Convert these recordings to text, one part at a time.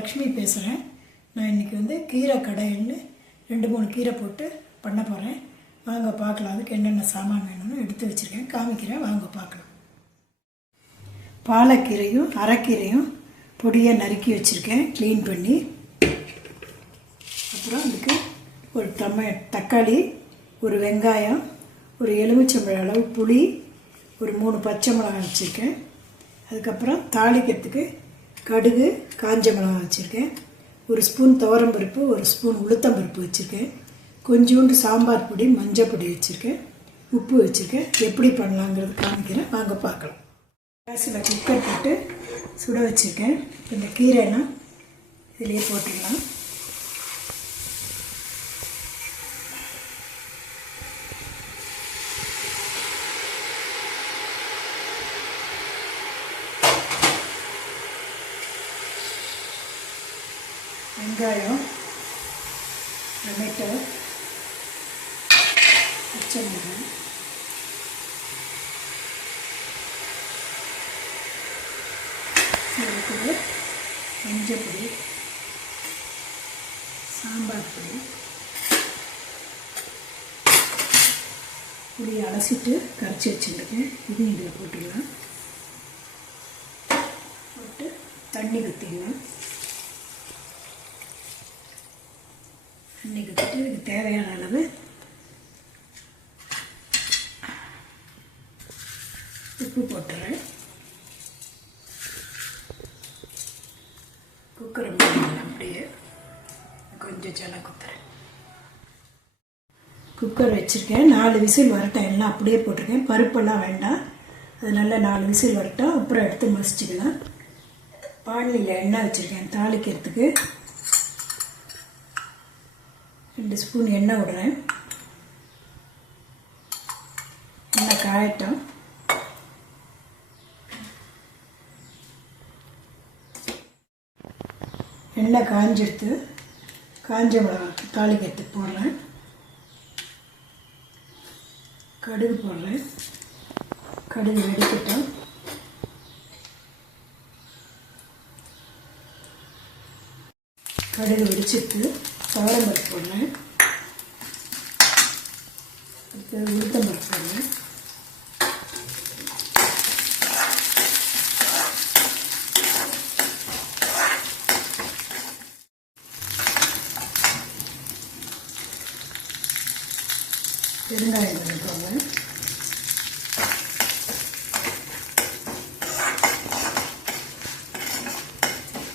லக்ஷ்மி பேசுகிறேன். நான் இன்றைக்கி கீரை கடையில்னு 2-3 கீரை போட்டு பண்ண போகிறேன். வாங்க பார்க்கலாம். அதுக்கு என்னென்ன சாமான் வேணும்னு எடுத்து வச்சுருக்கேன், காமிக்கிறேன். வாங்க பார்க்கலாம். பாலக்கீரையும் அரைக்கீரையும் பொடியாக நறுக்கி வச்சுருக்கேன், க்ளீன் பண்ணி. அப்புறம் அதுக்கு ஒரு தக்காளி, ஒரு வெங்காயம், ஒரு எலுமிச்சம்பழம் அளவு புளி, ஒரு 3 பச்சை மிளகாய் வச்சுருக்கேன். அதுக்கப்புறம் தாளிக்கிறதுக்கு கடுகு, காஞ்ச மிளகாய் வச்சுருக்கேன். ஒரு ஸ்பூன் துவரம்பருப்பு, ஒரு ஸ்பூன் உளுத்தம்பருப்பு வச்சுருக்கேன். கொஞ்சோண்டு சாம்பார் பொடி, மஞ்சள் பொடி வச்சுருக்கேன், உப்பு வச்சுருக்கேன். எப்படி பண்ணலாங்கிறது காமிக்கிறேன், வாங்க பார்க்கலாம். கேஸில் குக்கர் போட்டு சுட வச்சுருக்கேன். இந்த கீரைலாம் இதிலே போட்டுடலாம். வெங்காயம், டொமேட்டோ, பச்சை மிளகாய், அதுக்கு மஞ்சள் பொடி, சாம்பார் பொடி, புளியை அலசிட்டு கரைச்சி வச்சுருக்கேன். இதையும் இதில் போட்டுக்கலாம். போட்டு தண்ணி ஊற்றிக்கலாம். தண்ணி ஊற்றிட்டு இதுக்கு தேவையான அளவு உப்பு போட்டுறேன். குக்கரை மூடிடலாம். அப்படியே கொஞ்சம் ஜலம் குத்துறேன். குக்கர் வச்சுருக்கேன். 4 விசில் வரட்டும். எல்லாம் அப்படியே போட்டிருக்கேன், பருப்பெல்லாம் வேண்டாம். அது நல்லா 4 விசில் வரட்டும். அப்புறம் எடுத்து மசிச்சுக்கலாம். பானியில் எண்ணெய் வச்சுருக்கேன் தாளிக்கிறதுக்கு. 2 ஸ்பூன் எண்ணெய் விடுறேன். எண்ணெய் காயட்டும். எண்ணெய் காஞ்செடுத்து காஞ்ச மிளகாய் தாளிக்கிறதுக்கு போடுறேன். கடுகு போடுறேன். கடுகு வெடிக்கட்டும். கடுகு வெடிச்சிட்டு துவரம்பருப்பு போடுறேன். அடுத்து உளுத்தம்பருப்பு போடுறேன். பெருங்காயம் கொஞ்சம் போடுறேன்.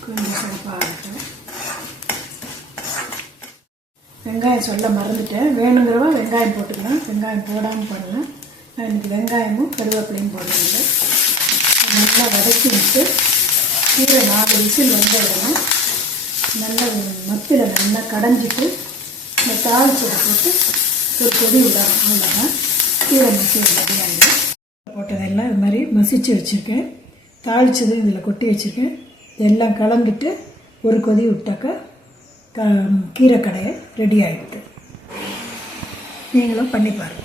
கொஞ்சம் சமைப்பாகட்டும். வெங்காயம் சொல்ல மறந்துட்டேன். வேணுங்கிறவா வெங்காயம் போட்டுக்கலாம், வெங்காயம் போடாமல் பண்ணலாம். நான் இன்றைக்கி வெங்காயமும் கருவேப்பிலையும் போடுறதில்லை. நல்லா வதக்கி விட்டு கீரை 4 விசில் வந்த உடனே நல்லா மத்தியில் நல்லா கடைஞ்சிட்டு இந்த தாளிச்சதை போட்டு ஒரு கொதி விடணும். அவ்வளோதான், கீரை மசிச்சு ரெடி ஆகிடும். போட்டதெல்லாம் இது மாதிரி மசிச்சு வச்சுருக்கேன். தாளிச்சதும் இதில் கொட்டி வச்சுருக்கேன். இதெல்லாம் கலந்துட்டு ஒரு கொதி விட்டாக்கா கீரை கடையை ரெடி ஆகிடுது. நீங்களும் பண்ணி பாருங்கள்.